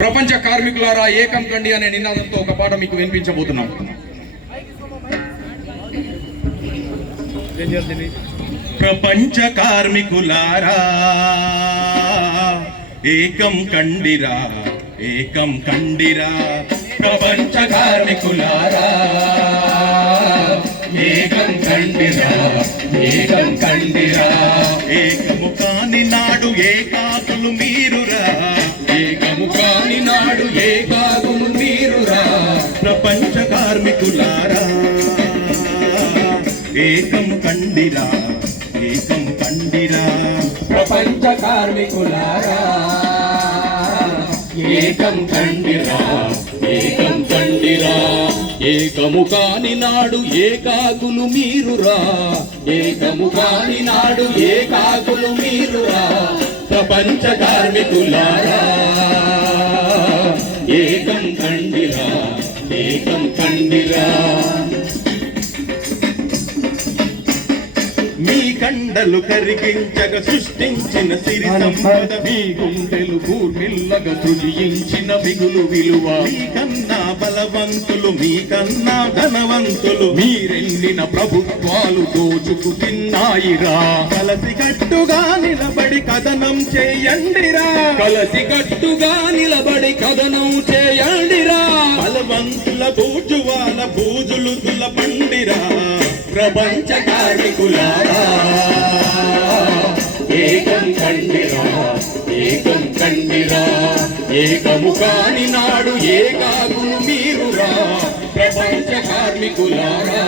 ప్రపంచ కార్మికులారా ఏకం కండి అనే నినాదంతో ఒక పాట మీకు వినిపించబోతున్నాం. ప్రపంచ కార్మికులారా ఏకం కండిరా, ఏకం కండిరా. ప్రపంచ కార్మికులారా ఏకం కండిరా, ఏకం కండిరా. ఏకము కాని నాడు ఏకాకులు మీరురా, ఏకము కాని నాడు ఏకాకులు మీరురా. ప్రపంచ కార్మికులారా ఏకం కండిరా, ఏకం కండిరా. ప్రపంచ కార్మికులారా ఏకం కండిరా, ఏకం కండిరా. ఏకము కాని నాడు ఏకాకులు మీరురా, ఏకము కాని నాడు ఏకాకులు మీరురా. ప్రపంచ కార్మికులారా ఏకం కండిరా, ఏకం కండిరా. మీ కండలు కరిగించగ సృష్టించిన సిరి సంపద, మీ గుండెలు భూమిల్లగా సృజించిన మిగులు విలువ. మీకన్నా బలవంతులు, మీకన్నా ధనవంతులు, మీరెన్నిన ప్రభుత్వాలు దోచుకు తిన్నాయిరా. కలసి కట్టుగా నిలబడి కథనం చేయండిరా, కలసి కట్టుగా నిలబడి కథనం చేయండిరా. బలవంతుల బూజువాల బూజులు దులపండిరా. ప్రపంచ కార్మికులారా ఏకం కండిరా, ఏకం కండిరా. ఏకము కాని నాడు ఏకాకులు మీరురా. ప్రపంచ కార్మికులారా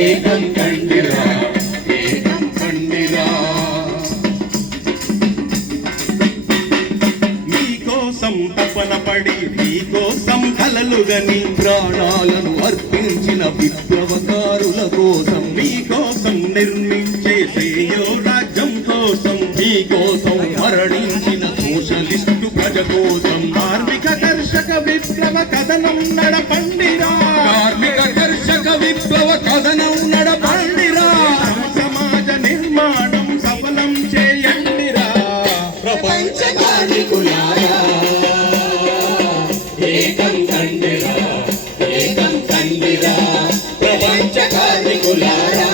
ఏకం కండిరా, ఏకం కండిరా. మీకోసం తపన పడి, మీకోసం కలలుగని ప్రాణాలను అర్పించిన విప్లవకారుల కోసం, మీకోసం నిర్మించే శ్రేయో రాజ్యం కోసం, మీకోసం మరణించిన సోషలిస్టు ప్రజ కోసం. కార్మిక కర్షక విప్లవ కథనం నడపండిరా, కార్మిక కర్షక విప్లవ కథనం నడపండిరా. సమాజ నిర్మాణం సఫలం చేయండిరా. ప్రపంచ కార్మికులారా ఏకం కండిరా, ఏకం కండిరా. ప్రపంచ కార్మికులారా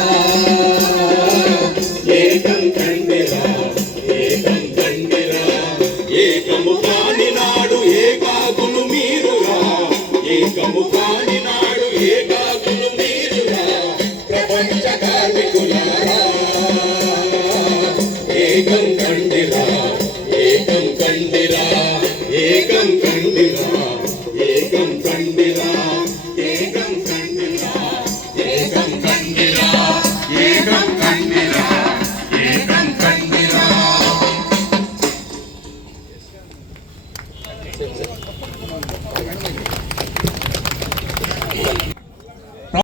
ఏకం కండిరా, ఏకం కండిరా. ఏకము కాని నాడు ఏకాకులు మీరురా, ఏకము కాని నాడు ఏకాకులు మీరురా. ప్రపంచ కార్మికులారా ఏకం కండిరా, ఏకం కండిరా. ఏకం కండిరా, ఏకం కండిరా. ఏకం కండిరా, ఏకం కండిరా. ఏకం కండిరా, ఏకం కండిరా.